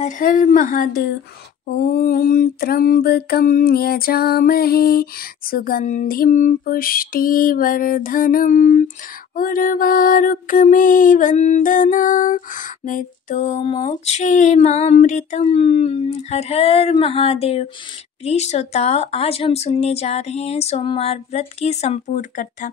हर हर महादेव। ॐ त्र्यंबकं यजामहे सुगंधिं पुष्टिवर्धनम् उर्वारुकमेव वन्दना मृत्युर्मोक्षेमामृतम्। हर हर महादेव। प्रिय श्रोताओ, आज हम सुनने जा रहे हैं सोमवार व्रत की संपूर्ण कथा।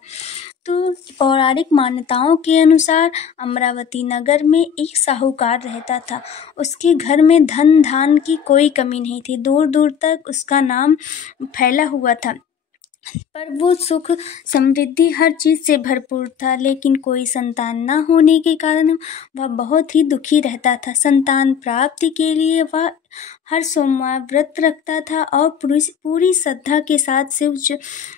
तो पौराणिक मान्यताओं के अनुसार अमरावती नगर में एक साहूकार रहता था। उसके घर में धन धान की कोई कमी नहीं थी। दूर दूर तक उसका नाम फैला हुआ था, पर वो सुख समृद्धि हर चीज़ से भरपूर था। लेकिन कोई संतान न होने के कारण वह बहुत ही दुखी रहता था। संतान प्राप्ति के लिए वह हर सोमवार व्रत रखता था और पूरी श्रद्धा के साथ शिव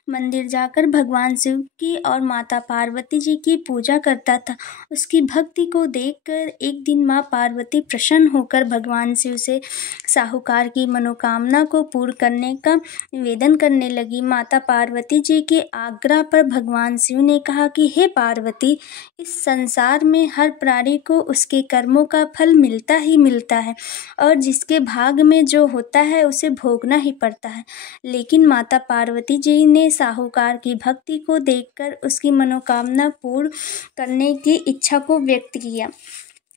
मंदिर जाकर भगवान शिव की और माता पार्वती जी की पूजा करता था। उसकी भक्ति को देखकर एक दिन माँ पार्वती प्रसन्न होकर भगवान शिव से साहूकार की मनोकामना को पूर्ण करने का निवेदन करने लगी। माता पार्वती जी के आग्रह पर भगवान शिव ने कहा कि हे पार्वती, इस संसार में हर प्राणी को उसके कर्मों का फल मिलता ही मिलता है और जिसके भाग में जो होता है उसे भोगना ही पड़ता है। लेकिन माता पार्वती जी ने साहूकार की भक्ति को देखकर उसकी मनोकामना पूर्ण करने की इच्छा को व्यक्त किया।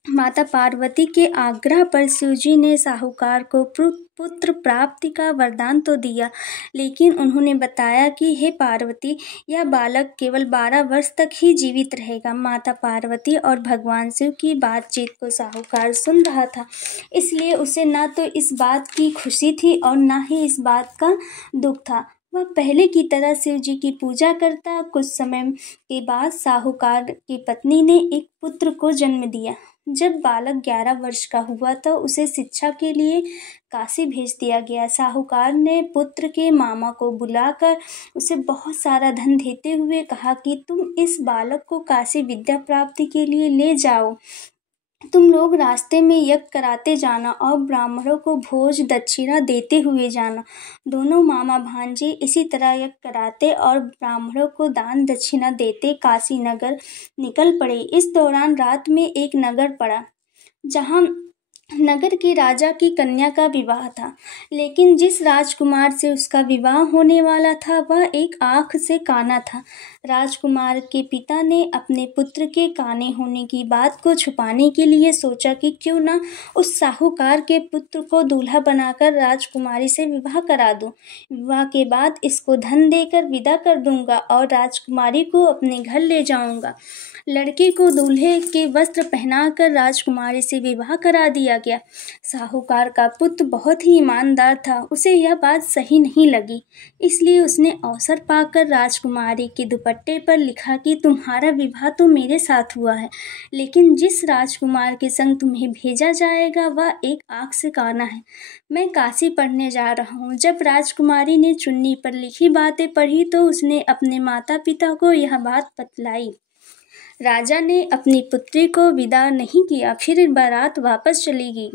माता पार्वती के आग्रह पर शिवजी ने साहूकार को पुत्र प्राप्ति का वरदान तो दिया, लेकिन उन्होंने बताया कि हे पार्वती, यह बालक केवल 12 वर्ष तक ही जीवित रहेगा। माता पार्वती और भगवान शिव की बातचीत को साहूकार सुन रहा था, इसलिए उसे ना तो इस बात की खुशी थी और ना ही इस बात का दुख था। वह पहले की तरह शिव जी की पूजा करता। कुछ समय के बाद साहूकार की पत्नी ने एक पुत्र को जन्म दिया। जब बालक 11 वर्ष का हुआ तो उसे शिक्षा के लिए काशी भेज दिया गया। साहूकार ने पुत्र के मामा को बुलाकर उसे बहुत सारा धन देते हुए कहा कि तुम इस बालक को काशी विद्या प्राप्ति के लिए ले जाओ। तुम लोग रास्ते में यज्ञ कराते जाना और ब्राह्मणों को भोज दक्षिणा देते हुए जाना। दोनों मामा भांजे इसी तरह यज्ञ कराते और ब्राह्मणों को दान दक्षिणा देते काशी नगर निकल पड़े। इस दौरान रात में एक नगर पड़ा जहां नगर के राजा की कन्या का विवाह था। लेकिन जिस राजकुमार से उसका विवाह होने वाला था वह एक आँख से काना था। राजकुमार के पिता ने अपने पुत्र के काने होने की बात को छुपाने के लिए सोचा कि क्यों ना उस साहूकार के पुत्र को दूल्हा बनाकर राजकुमारी से विवाह करा दूं। विवाह के बाद इसको धन देकर विदा कर दूंगा और राजकुमारी को अपने घर ले जाऊंगा। लड़के को दूल्हे के वस्त्र पहनाकर राजकुमारी से विवाह करा दिया गया। साहूकार का पुत्र बहुत ही ईमानदार था। उसे यह बात सही नहीं लगी, इसलिए उसने अवसर पाकर राजकुमारी के दुपट्टे पर लिखा कि तुम्हारा विवाह तो मेरे साथ हुआ है, लेकिन जिस राजकुमार के संग तुम्हें भेजा जाएगा वह एक आँख से काना है। मैं काशी पढ़ने जा रहा हूँ। जब राजकुमारी ने चुन्नी पर लिखी बातें पढ़ी तो उसने अपने माता पिता को यह बात बतलाई। राजा ने अपनी पुत्री को विदा नहीं किया, फिर बारात वापस चली गई।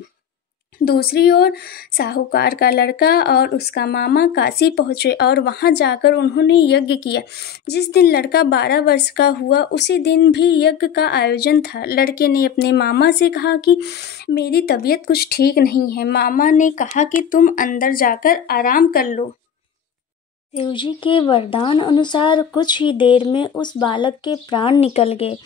दूसरी ओर साहूकार का लड़का और उसका मामा काशी पहुंचे और वहां जाकर उन्होंने यज्ञ किया। जिस दिन लड़का 12 वर्ष का हुआ उसी दिन भी यज्ञ का आयोजन था। लड़के ने अपने मामा से कहा कि मेरी तबीयत कुछ ठीक नहीं है। मामा ने कहा कि तुम अंदर जाकर आराम कर लो। शिवजी के वरदान अनुसार कुछ ही देर में उस बालक के प्राण निकल गए।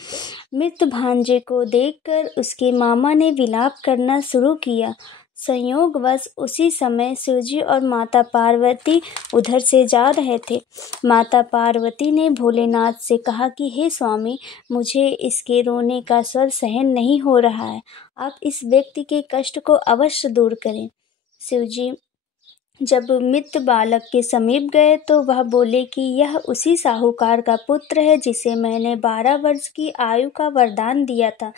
मृत भांजे को देखकर उसके मामा ने विलाप करना शुरू किया। संयोगवश उसी समय शिवजी और माता पार्वती उधर से जा रहे थे। माता पार्वती ने भोलेनाथ से कहा कि हे स्वामी, मुझे इसके रोने का स्वर सहन नहीं हो रहा है। आप इस व्यक्ति के कष्ट को अवश्य दूर करें। शिवजी जब मृत बालक के समीप गए तो वह बोले कि यह उसी साहूकार का पुत्र है जिसे मैंने 12 वर्ष की आयु का वरदान दिया था।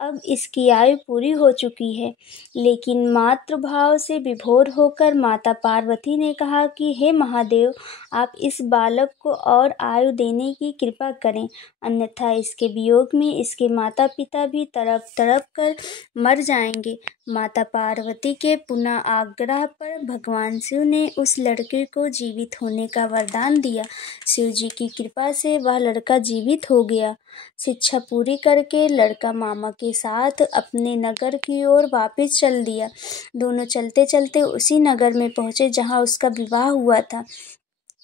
अब इसकी आयु पूरी हो चुकी है। लेकिन मातृभाव से विभोर होकर माता पार्वती ने कहा कि हे महादेव, आप इस बालक को और आयु देने की कृपा करें, अन्यथा इसके वियोग में इसके माता पिता भी तड़प तड़प कर मर जाएंगे। माता पार्वती के पुनः आग्रह पर भगवान शिव ने उस लड़के को जीवित होने का वरदान दिया। शिव जी की कृपा से वह लड़का जीवित हो गया। शिक्षा पूरी करके लड़का मामा के के साथ अपने नगर की ओर वापस चल दिया। दोनों चलते चलते उसी नगर में पहुँचे जहाँ उसका विवाह हुआ था।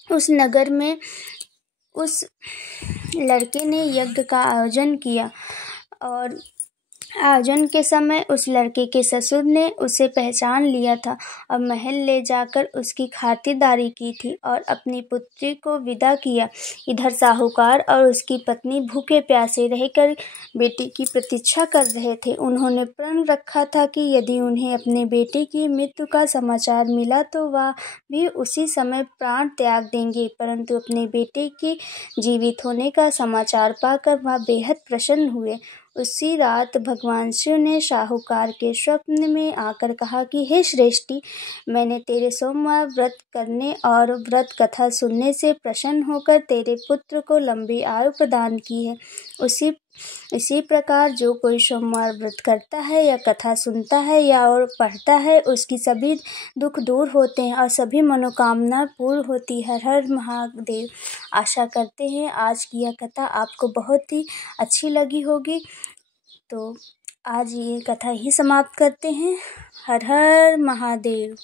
उस नगर में उस लड़के ने यज्ञ का आयोजन किया और आयोजन के समय उस लड़के के ससुर ने उसे पहचान लिया था और महल ले जाकर उसकी खातिरदारी की थी और अपनी पुत्री को विदा किया। इधर साहूकार और उसकी पत्नी भूखे प्यासे रहकर बेटी की प्रतीक्षा कर रहे थे। उन्होंने प्रण रखा था कि यदि उन्हें अपने बेटे की मृत्यु का समाचार मिला तो वह भी उसी समय प्राण त्याग देंगे, परंतु अपने बेटे के जीवित होने का समाचार पाकर वह बेहद प्रसन्न हुए। उसी रात भगवान शिव ने साहूकार के स्वप्न में आकर कहा कि हे श्रेष्ठी, मैंने तेरे सोमवार व्रत करने और व्रत कथा सुनने से प्रसन्न होकर तेरे पुत्र को लंबी आयु प्रदान की है। इसी प्रकार जो कोई सोमवार व्रत करता है या कथा सुनता है या और पढ़ता है, उसकी सभी दुख दूर होते हैं और सभी मनोकामना पूर्ण होती है। हर हर महादेव। आशा करते हैं आज की यह कथा आपको बहुत ही अच्छी लगी होगी। तो आज ये कथा ही समाप्त करते हैं। हर हर महादेव।